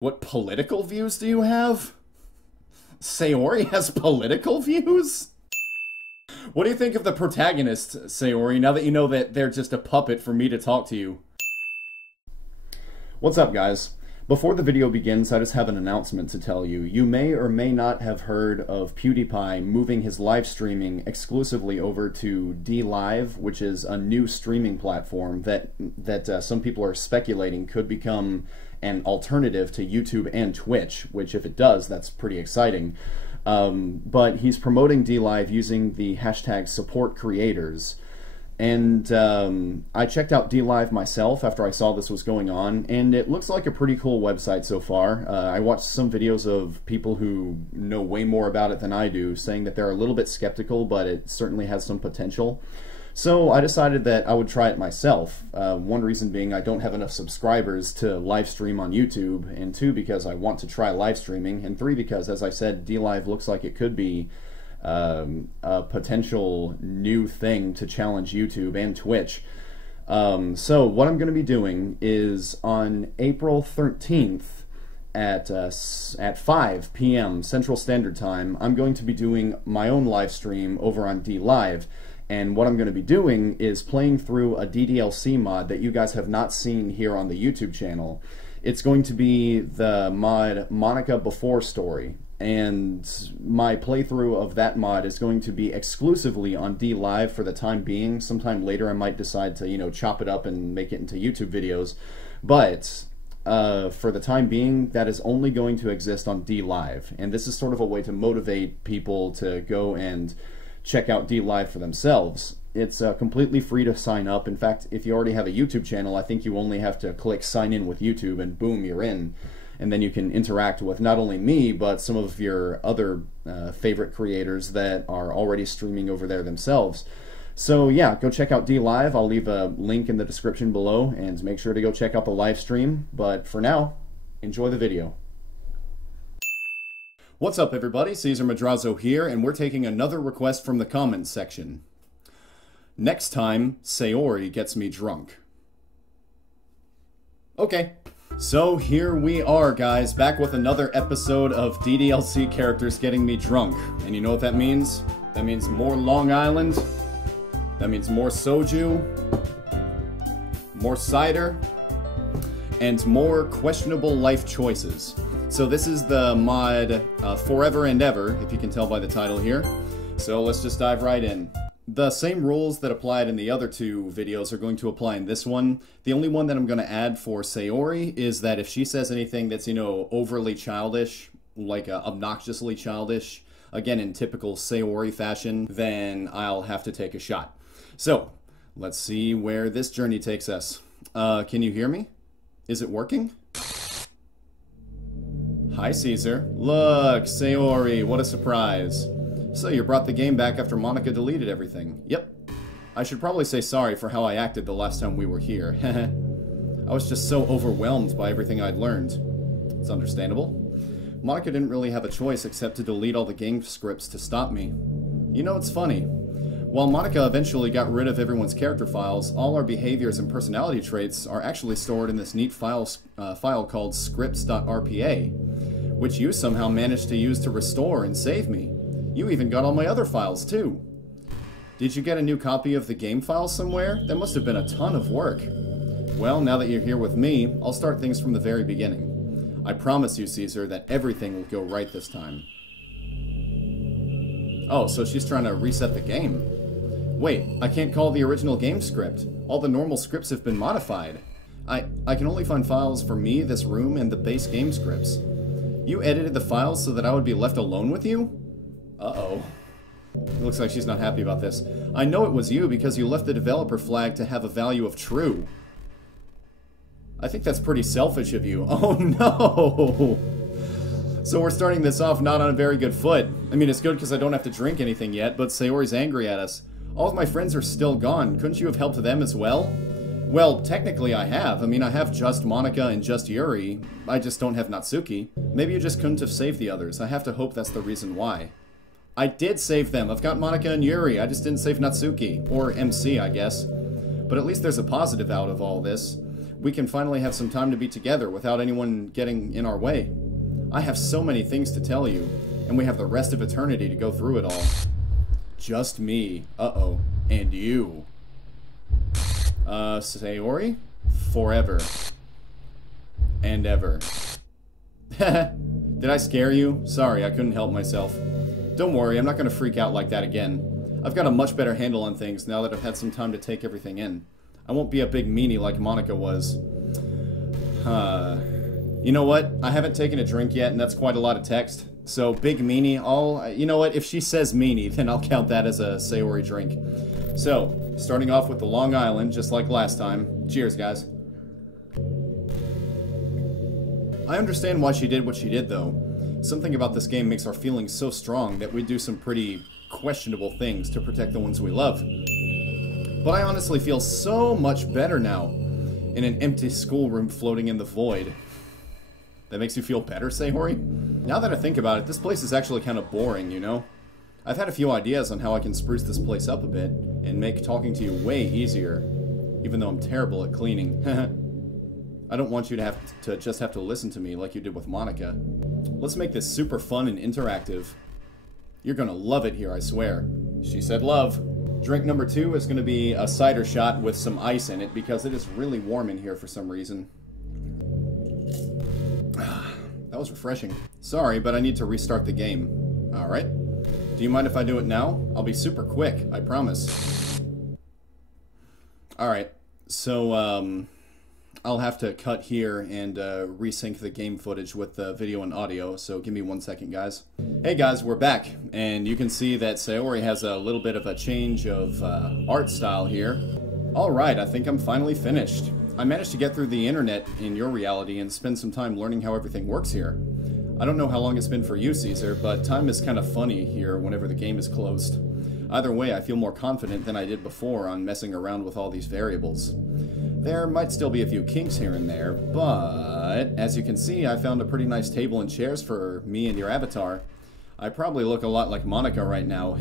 What political views do you have? Sayori has political views? What do you think of the protagonist, Sayori, now that you know that they're just a puppet for me to talk to you? What's up, guys? Before the video begins, I just have an announcement to tell you. You may or may not have heard of PewDiePie moving his live streaming exclusively over to DLive, which is a new streaming platform that some people are speculating could become an alternative to YouTube and Twitch, which if it does, that's pretty exciting. But he's promoting DLive using the hashtag #SupportCreators. And I checked out DLive myself after I saw this was going on, and it looks like a pretty cool website so far. I watched some videos of people who know way more about it than I do, saying that they're a little bit skeptical, but it certainly has some potential. So I decided that I would try it myself. One reason being I don't have enough subscribers to live stream on YouTube, and 2, because I want to try live streaming, and 3, because, as I said, DLive looks like it could be a potential new thing to challenge YouTube and Twitch. So what I'm going to be doing is on April 13th at 5 p.m. Central Standard Time, I'm going to be doing my own live stream over on DLive. And what I'm going to be doing is playing through a DDLC mod that you guys have not seen here on the YouTube channel. It's going to be the mod Monika Before Story. And my playthrough of that mod is going to be exclusively on DLive for the time being. Sometime later I might decide to, chop it up and make it into YouTube videos. But for the time being, that is only going to exist on DLive. And this is sort of a way to motivate people to go and check out DLive for themselves. It's completely free to sign up. In fact, if you already have a YouTube channel, I think you only have to click sign in with YouTube and boom, you're in. And then you can interact with not only me, but some of your other favorite creators that are already streaming over there themselves. So yeah, go check out DLive. I'll leave a link in the description below, and make sure to go check out the live stream. But for now, enjoy the video. What's up, everybody? Cesar Madrazo here, and we're taking another request from the comments section. Next time, Sayori gets me drunk. Okay. So here we are, guys, back with another episode of DDLC characters getting me drunk. And you know what that means? That means more Long Island. That means more soju. More cider. And more questionable life choices. So this is the mod Forever and Ever, if you can tell by the title here. So let's just dive right in. The same rules that applied in the other two videos are going to apply in this one. The only one that I'm going to add for Sayori is that if she says anything that's, overly childish, like obnoxiously childish, again in typical Sayori fashion, then I'll have to take a shot. So, let's see where this journey takes us. Can you hear me? Is it working? Hi, Caesar. Look, Sayori, what a surprise. So you brought the game back after Monika deleted everything. Yep. I should probably say sorry for how I acted the last time we were here. I was just so overwhelmed by everything I'd learned. It's understandable. Monika didn't really have a choice except to delete all the game scripts to stop me. It's funny. While Monika eventually got rid of everyone's character files, all our behaviors and personality traits are actually stored in this neat file called scripts.rpa, which you somehow managed to use to restore and save me. You even got all my other files, too. Did you get a new copy of the game file somewhere? That must have been a ton of work. Well, now that you're here with me, I'll start things from the very beginning. I promise you, Caesar, that everything will go right this time. Oh, so she's trying to reset the game. Wait, I can't call the original game script. All the normal scripts have been modified. I can only find files for me, this room, and the base game scripts. You edited the files so that I would be left alone with you? Uh-oh. It looks like she's not happy about this. I know it was you because you left the developer flag to have a value of true. I think that's pretty selfish of you. Oh no! So we're starting this off not on a very good foot. I mean, it's good because I don't have to drink anything yet, but Sayori's angry at us. All of my friends are still gone. Couldn't you have helped them as well? Well, technically I have. I mean, I have just Monika and just Yuri. I just don't have Natsuki. Maybe you just couldn't have saved the others. I have to hope that's the reason why. I did save them. I've got Monika and Yuri. I just didn't save Natsuki. Or MC, I guess. But at least there's a positive out of all this. we can finally have some time to be together without anyone getting in our way. I have so many things to tell you, and we have the rest of eternity to go through it all. Just me. Uh-oh. And you. Sayori? Forever. And ever. Did I scare you? Sorry, I couldn't help myself. Don't worry, I'm not gonna freak out like that again. I've got a much better handle on things now that I've had some time to take everything in. I won't be a big meanie like Monika was. You know what? I haven't taken a drink yet, and that's quite a lot of text. So, big meanie, you know what? If she says meanie, then I'll count that as a Sayori drink. So, starting off with the Long Island, just like last time. Cheers, guys. I understand why she did what she did, though. Something about this game makes our feelings so strong that we do some pretty questionable things to protect the ones we love. But I honestly feel so much better now, in an empty schoolroom floating in the void. That makes you feel better, Sayori? Now that I think about it, this place is actually kind of boring, you know? I've had a few ideas on how I can spruce this place up a bit, and make talking to you way easier, even though I'm terrible at cleaning. I don't want you to just have to listen to me like you did with Monika. Let's make this super fun and interactive. You're gonna love it here, I swear. She said love. Drink number 2 is gonna be a cider shot with some ice in it because it is really warm in here for some reason. That was refreshing. Sorry, but I need to restart the game. Alright. Do you mind if I do it now? I'll be super quick, I promise. Alright, so, I'll have to cut here and resync the game footage with the video and audio, so give me 1 second, guys. Hey guys, we're back, and you can see that Sayori has a little bit of a change of art style here. Alright, I think I'm finally finished. I managed to get through the internet in your reality and spend some time learning how everything works here. I don't know how long it's been for you, Caesar, but time is kind of funny here whenever the game is closed. Either way, I feel more confident than I did before on messing around with all these variables. There might still be a few kinks here and there, but as you can see, I found a pretty nice table and chairs for me and your avatar. I probably look a lot like Monika right now,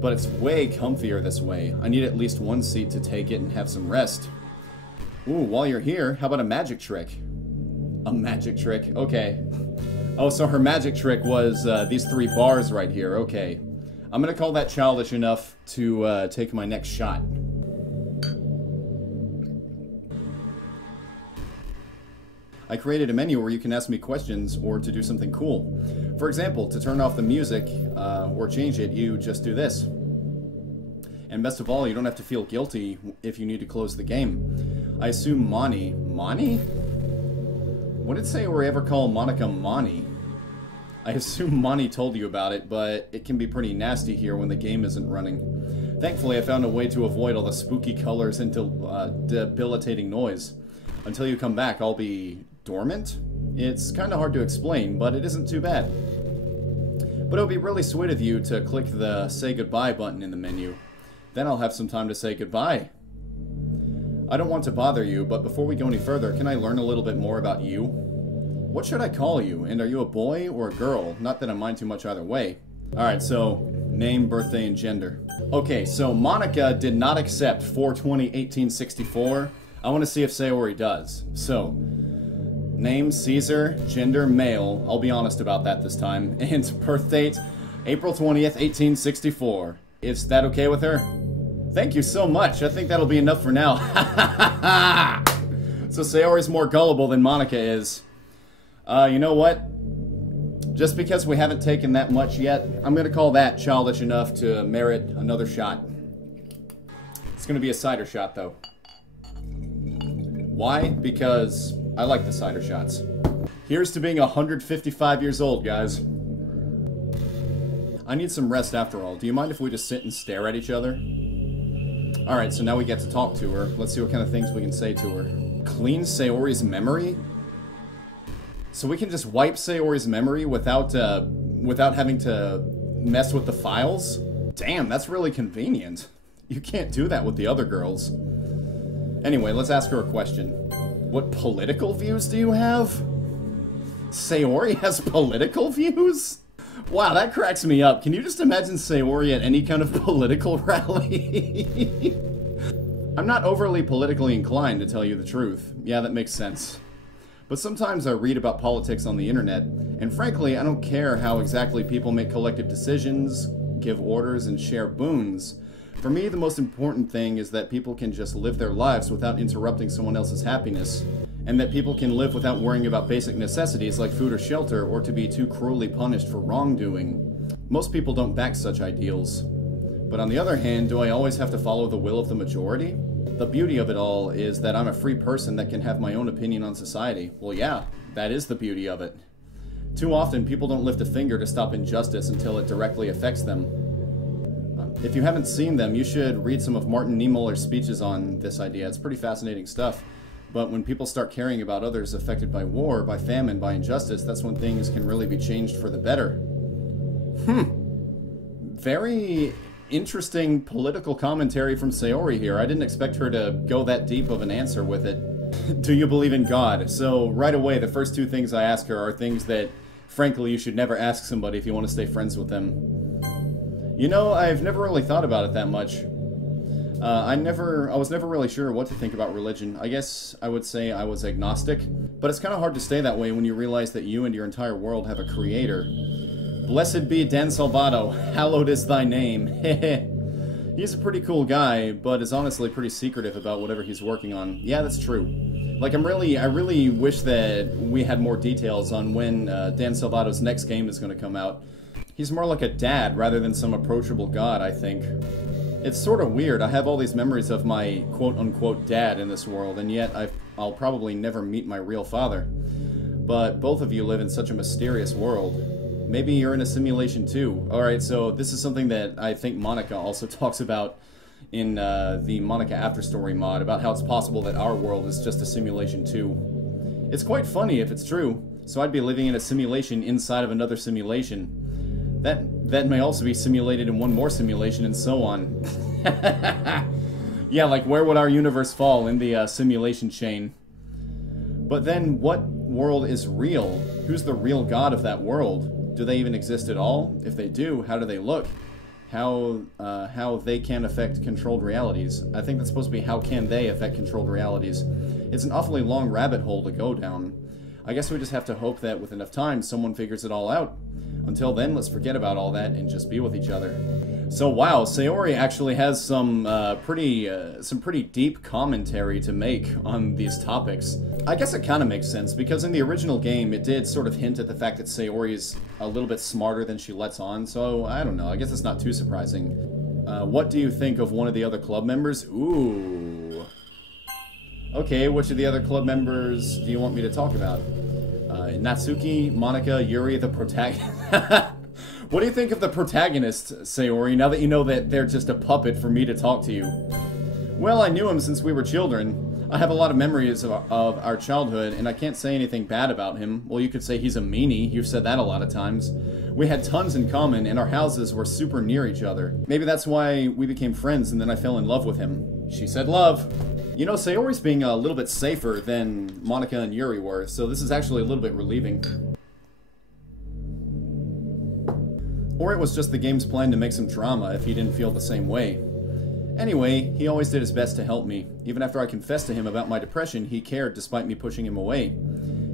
but it's way comfier this way. I need at least one seat to take it and have some rest. Ooh, while you're here, how about a magic trick? A magic trick, okay. Oh, so her magic trick was these 3 bars right here, okay. I'm gonna call that childish enough to take my next shot. I created a menu where you can ask me questions or to do something cool. For example, to turn off the music or change it, you just do this. And best of all, you don't have to feel guilty if you need to close the game. I assume Mani. Mani? What did Sayori ever call Monika Mani? I assume Mani told you about it, but it can be pretty nasty here when the game isn't running. Thankfully, I found a way to avoid all the spooky colors and debilitating noise. Until you come back, I'll be dormant? It's kind of hard to explain, but it isn't too bad. But it would be really sweet of you to click the Say Goodbye button in the menu. Then I'll have some time to say goodbye. I don't want to bother you, but before we go any further, can I learn a little bit more about you? What should I call you? And are you a boy or a girl? Not that I mind too much either way. Alright, so, name, birthday, and gender. Okay, so Monika did not accept 4/20/1864. I want to see if Sayori does. So, name, Caesar, gender, male. I'll be honest about that this time. And birth date, April 20th, 1864. Is that okay with her? Thank you so much. I think that'll be enough for now. So Sayori's more gullible than Monika is. You know what? Just because we haven't taken that much yet, I'm gonna call that childish enough to merit another shot. It's gonna be a cider shot, though. Why? Because I like the cider shots. Here's to being 155 years old, guys. I need some rest after all. Do you mind if we just sit and stare at each other? Alright, so now we get to talk to her. Let's see what kind of things we can say to her. Clean Sayori's memory? So we can just wipe Sayori's memory without having to mess with the files? Damn, that's really convenient. You can't do that with the other girls. Anyway, let's ask her a question. What political views do you have? Sayori has political views? Wow, that cracks me up. Can you just imagine Sayori at any kind of political rally? I'm not overly politically inclined, to tell you the truth. Yeah, that makes sense. But sometimes I read about politics on the internet, and frankly, I don't care how exactly people make collective decisions, give orders, and share boons. For me, the most important thing is that people can just live their lives without interrupting someone else's happiness, and that people can live without worrying about basic necessities like food or shelter, or to be too cruelly punished for wrongdoing. Most people don't back such ideals. But on the other hand, do I always have to follow the will of the majority? The beauty of it all is that I'm a free person that can have my own opinion on society. Well, yeah, that is the beauty of it. Too often, people don't lift a finger to stop injustice until it directly affects them. If you haven't seen them, you should read some of Martin Niemöller's speeches on this idea. It's pretty fascinating stuff. But when people start caring about others affected by war, by famine, by injustice, that's when things can really be changed for the better. Very interesting political commentary from Sayori here. I didn't expect her to go that deep of an answer with it. Do you believe in God? So right away, the first two things I ask her are things that, frankly, you should never ask somebody if you want to stay friends with them. You know, I've never really thought about it that much. I was never really sure what to think about religion. I guess I would say I was agnostic, but it's kind of hard to stay that way when you realize that you and your entire world have a creator. Blessed be Dan Salvato, hallowed is thy name. He's a pretty cool guy, but is honestly pretty secretive about whatever he's working on. Yeah, that's true. Like, I really wish that we had more details on when Dan Salvato's next game is going to come out. He's more like a dad rather than some approachable god, I think. It's sort of weird. I have all these memories of my quote-unquote dad in this world, and yet I'll probably never meet my real father. But both of you live in such a mysterious world. Maybe you're in a simulation too. Alright, so this is something that I think Monika also talks about in the Monika After Story mod, about how it's possible that our world is just a simulation too. It's quite funny if it's true. So I'd be living in a simulation inside of another simulation. That may also be simulated in one more simulation, and so on. Yeah, like where would our universe fall in the simulation chain? But then, what world is real? Who's the real god of that world? Do they even exist at all? If they do, how do they look? How they can affect controlled realities. I think that's supposed to be how can they affect controlled realities. It's an awfully long rabbit hole to go down. I guess we just have to hope that with enough time, someone figures it all out. Until then, let's forget about all that and just be with each other. So wow, Sayori actually has some pretty deep commentary to make on these topics. I guess it kind of makes sense, because in the original game, it did sort of hint at the fact that Sayori is a little bit smarter than she lets on, so I don't know, I guess it's not too surprising. What do you think of one of the other club members? Ooh. Okay, which of the other club members do you want me to talk about? Natsuki, Monika, Yuri, the protagonist. What do you think of the protagonists, Sayori, now that you know that they're just a puppet for me to talk to you? Well, I knew him since we were children. I have a lot of memories of our childhood, and I can't say anything bad about him. Well, you could say he's a meanie. You've said that a lot of times. We had tons in common, and our houses were super near each other. Maybe that's why we became friends, and then I fell in love with him. She said love. You know, Sayori's being a little bit safer than Monika and Yuri were, so this is actually a little bit relieving. Or it was just the game's plan to make some drama if he didn't feel the same way. Anyway, he always did his best to help me. Even after I confessed to him about my depression, he cared despite me pushing him away.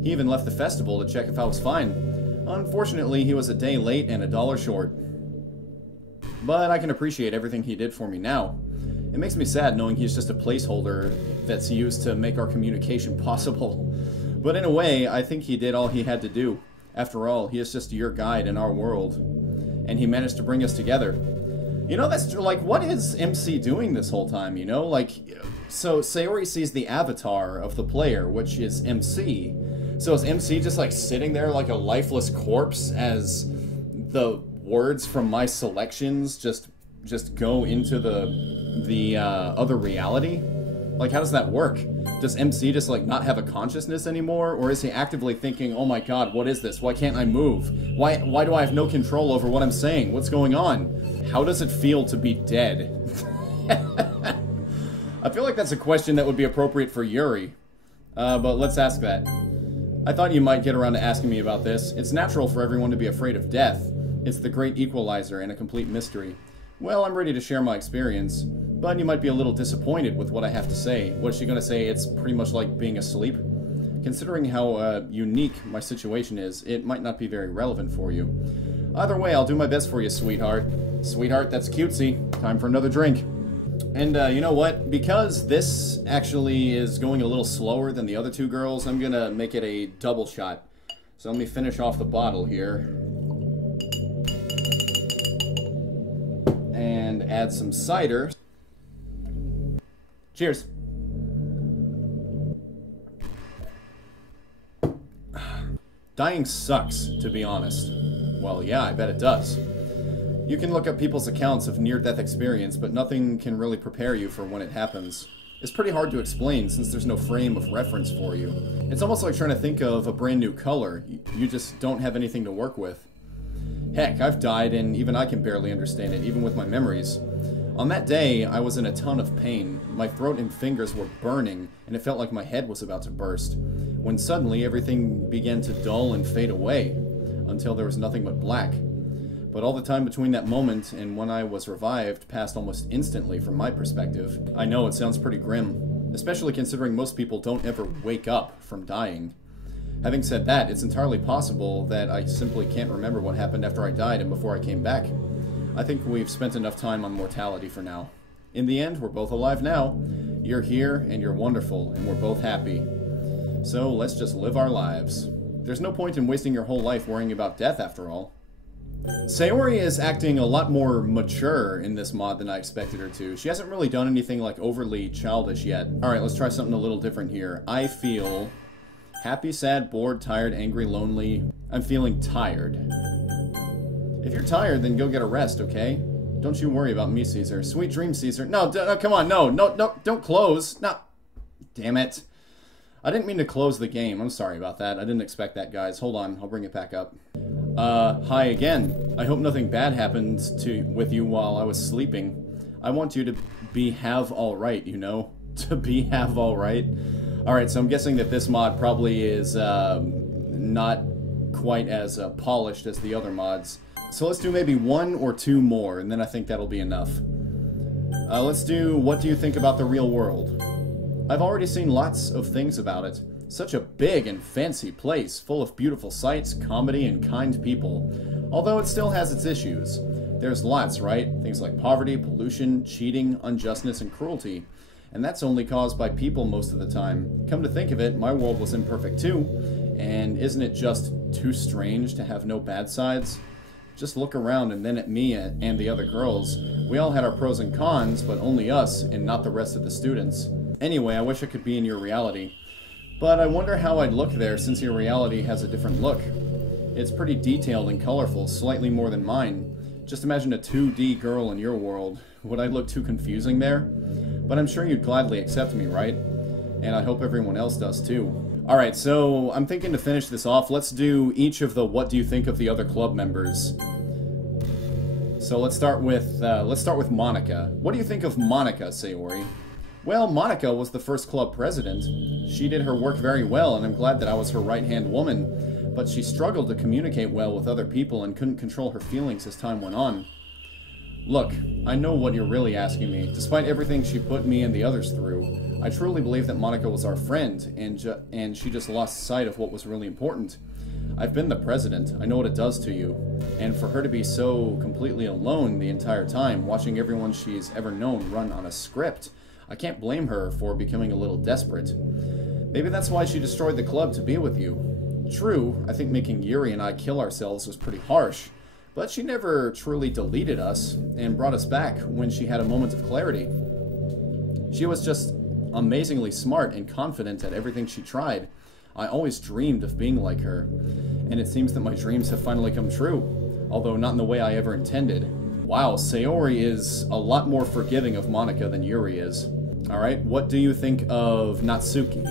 He even left the festival to check if I was fine. Unfortunately, he was a day late and $1 short. But I can appreciate everything he did for me now. It makes me sad knowing he's just a placeholder that's used to make our communication possible. But in a way, I think he did all he had to do. After all, he is just your guide in our world. And he managed to bring us together. You know, that's like, what is MC doing this whole time, you know? Like, so Sayori sees the avatar of the player, which is MC. So is MC just like sitting there like a lifeless corpse as the words from my selections just go into the other reality? Like, how does that work? Does MC just like not have a consciousness anymore, or is he actively thinking, oh my god, what is this? Why can't I move? Why do I have no control over what I'm saying? What's going on? How does it feel to be dead? I feel like that's a question that would be appropriate for Yuri. But let's ask that. I thought you might get around to asking me about this. It's natural for everyone to be afraid of death. It's the great equalizer and a complete mystery. Well, I'm ready to share my experience. but you might be a little disappointed with what I have to say. What's she gonna say? It's pretty much like being asleep? Considering how unique my situation is, it might not be very relevant for you. Either way, I'll do my best for you, sweetheart. Sweetheart, that's cutesy. Time for another drink. And you know what? Because this actually is going a little slower than the other two girls, I'm gonna make it a double shot. So let me finish off the bottle here. And add some cider. Cheers. Dying sucks, to be honest. Well, yeah, I bet it does. You can look up people's accounts of near-death experience, but nothing can really prepare you for when it happens. It's pretty hard to explain since there's no frame of reference for you. It's almost like trying to think of a brand new color. You just don't have anything to work with. Heck, I've died and even I can barely understand it, even with my memories. On that day, I was in a ton of pain. My throat and fingers were burning, and it felt like my head was about to burst. When suddenly, everything began to dull and fade away, until there was nothing but black. But all the time between that moment and when I was revived passed almost instantly from my perspective. I know it sounds pretty grim, especially considering most people don't ever wake up from dying. Having said that, it's entirely possible that I simply can't remember what happened after I died and before I came back. I think we've spent enough time on mortality for now. In the end, we're both alive now. You're here and you're wonderful and we're both happy. So let's just live our lives. There's no point in wasting your whole life worrying about death after all. Sayori is acting a lot more mature in this mod than I expected her to. She hasn't really done anything like overly childish yet. Alright, let's try something a little different here. I feel happy, sad, bored, tired, angry, lonely. I'm feeling tired. If you're tired, then go get a rest, okay? Don't you worry about me, Caesar. Sweet dreams, Caesar. No, come on, no, don't close. No. Damn it. I didn't mean to close the game. I'm sorry about that. I didn't expect that, guys. Hold on, I'll bring it back up. Hi again. I hope nothing bad happened with you while I was sleeping. I want you to have alright, you know? To have alright. Alright, so I'm guessing that this mod probably is, not quite as polished as the other mods. So let's do maybe one or two more, and then I think that'll be enough. Let's do, what do you think about the real world? I've already seen lots of things about it. Such a big and fancy place, full of beautiful sights, comedy, and kind people. Although it still has its issues. There's lots, right? Things like poverty, pollution, cheating, unjustness, and cruelty. And that's only caused by people most of the time. Come to think of it, my world was imperfect too. And isn't it just too strange to have no bad sides? Just look around and then at me and the other girls. We all had our pros and cons, but only us and not the rest of the students. Anyway, I wish I could be in your reality. But I wonder how I'd look there since your reality has a different look. It's pretty detailed and colorful, slightly more than mine. Just imagine a 2D girl in your world. Would I look too confusing there? But I'm sure you'd gladly accept me, right? And I hope everyone else does too. Alright, so I'm thinking to finish this off, let's do each of the what do you think of the other club members. So let's start with Monika. What do you think of Monika, Sayori? Well, Monika was the first club president. She did her work very well, and I'm glad that I was her right-hand woman. But she struggled to communicate well with other people and couldn't control her feelings as time went on. Look, I know what you're really asking me. Despite everything she put me and the others through, I truly believe that Monika was our friend, and she just lost sight of what was really important. I've been the president. I know what it does to you. And for her to be so completely alone the entire time, watching everyone she's ever known run on a script, I can't blame her for becoming a little desperate. Maybe that's why she destroyed the club to be with you. True, I think making Yuri and I kill ourselves was pretty harsh, but she never truly deleted us and brought us back when she had a moment of clarity. She was just amazingly smart and confident at everything she tried. I always dreamed of being like her, and it seems that my dreams have finally come true, although not in the way I ever intended. Wow, Sayori is a lot more forgiving of Monika than Yuri is. Alright, what do you think of Natsuki?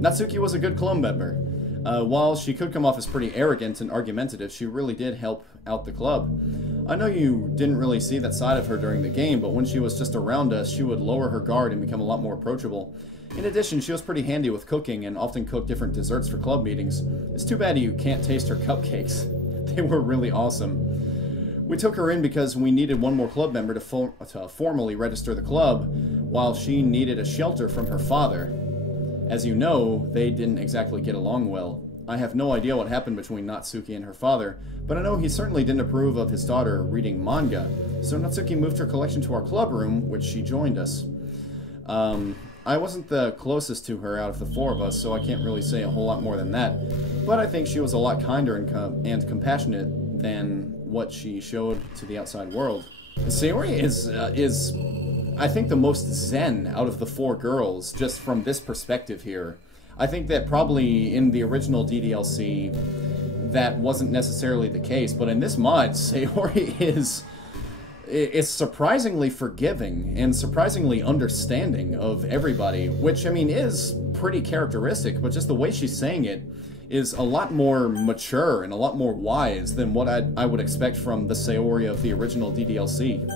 Natsuki was a good club member. While she could come off as pretty arrogant and argumentative, she really did help out the club. I know you didn't really see that side of her during the game, but when she was just around us, she would lower her guard and become a lot more approachable. In addition, she was pretty handy with cooking and often cooked different desserts for club meetings. It's too bad you can't taste her cupcakes. They were really awesome. We took her in because we needed one more club member to formally register the club, while she needed a shelter from her father. As you know, they didn't exactly get along well. I have no idea what happened between Natsuki and her father, but I know he certainly didn't approve of his daughter reading manga, so Natsuki moved her collection to our club room, which she joined us. I wasn't the closest to her out of the four of us, so I can't really say a whole lot more than that, but I think she was a lot kinder and compassionate than what she showed to the outside world. Sayori is I think the most zen out of the four girls, just from this perspective here. I think that probably in the original DDLC, that wasn't necessarily the case, but in this mod, Sayori is surprisingly forgiving and surprisingly understanding of everybody, which, I mean, is pretty characteristic, but just the way she's saying it is a lot more mature and a lot more wise than what I would expect from the Sayori of the original DDLC.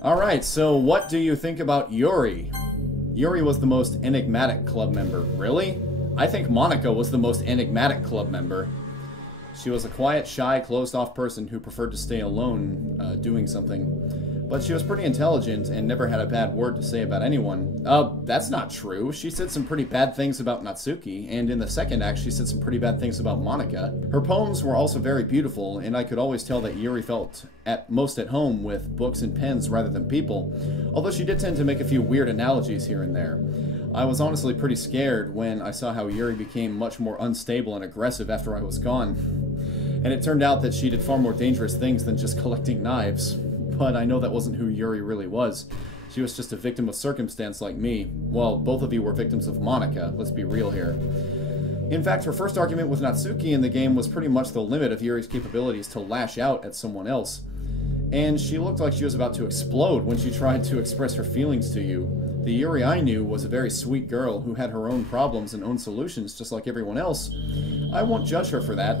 Alright, so what do you think about Yuri? Yuri was the most enigmatic club member. Really? I think Monika was the most enigmatic club member. She was a quiet, shy, closed-off person who preferred to stay alone doing something. But she was pretty intelligent and never had a bad word to say about anyone. That's not true. She said some pretty bad things about Natsuki, and in the second act she said some pretty bad things about Monika. Her poems were also very beautiful, and I could always tell that Yuri felt most at home with books and pens rather than people, although she did tend to make a few weird analogies here and there. I was honestly pretty scared when I saw how Yuri became much more unstable and aggressive after I was gone. And it turned out that she did far more dangerous things than just collecting knives. But I know that wasn't who Yuri really was. She was just a victim of circumstance like me. Well, both of you were victims of Monika, let's be real here. In fact, her first argument with Natsuki in the game was pretty much the limit of Yuri's capabilities to lash out at someone else. And she looked like she was about to explode when she tried to express her feelings to you. The Yuri I knew was a very sweet girl who had her own problems and own solutions just like everyone else. I won't judge her for that.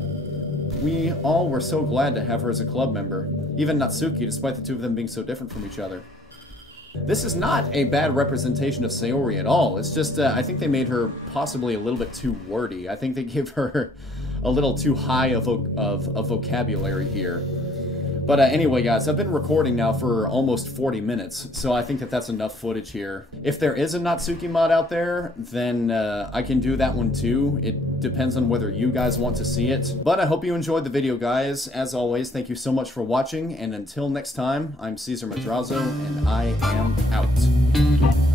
We all were so glad to have her as a club member. Even Natsuki, despite the two of them being so different from each other. This is not a bad representation of Sayori at all. It's just, I think they made her possibly a little bit too wordy. I think they gave her a little too high of vocabulary here. But anyway, guys, I've been recording now for almost 40 minutes, so I think that that's enough footage here. If there is a Natsuki mod out there, then I can do that one too. It depends on whether you guys want to see it. But I hope you enjoyed the video, guys. As always, thank you so much for watching, and until next time, I'm Caesar Madrazo, and I am out.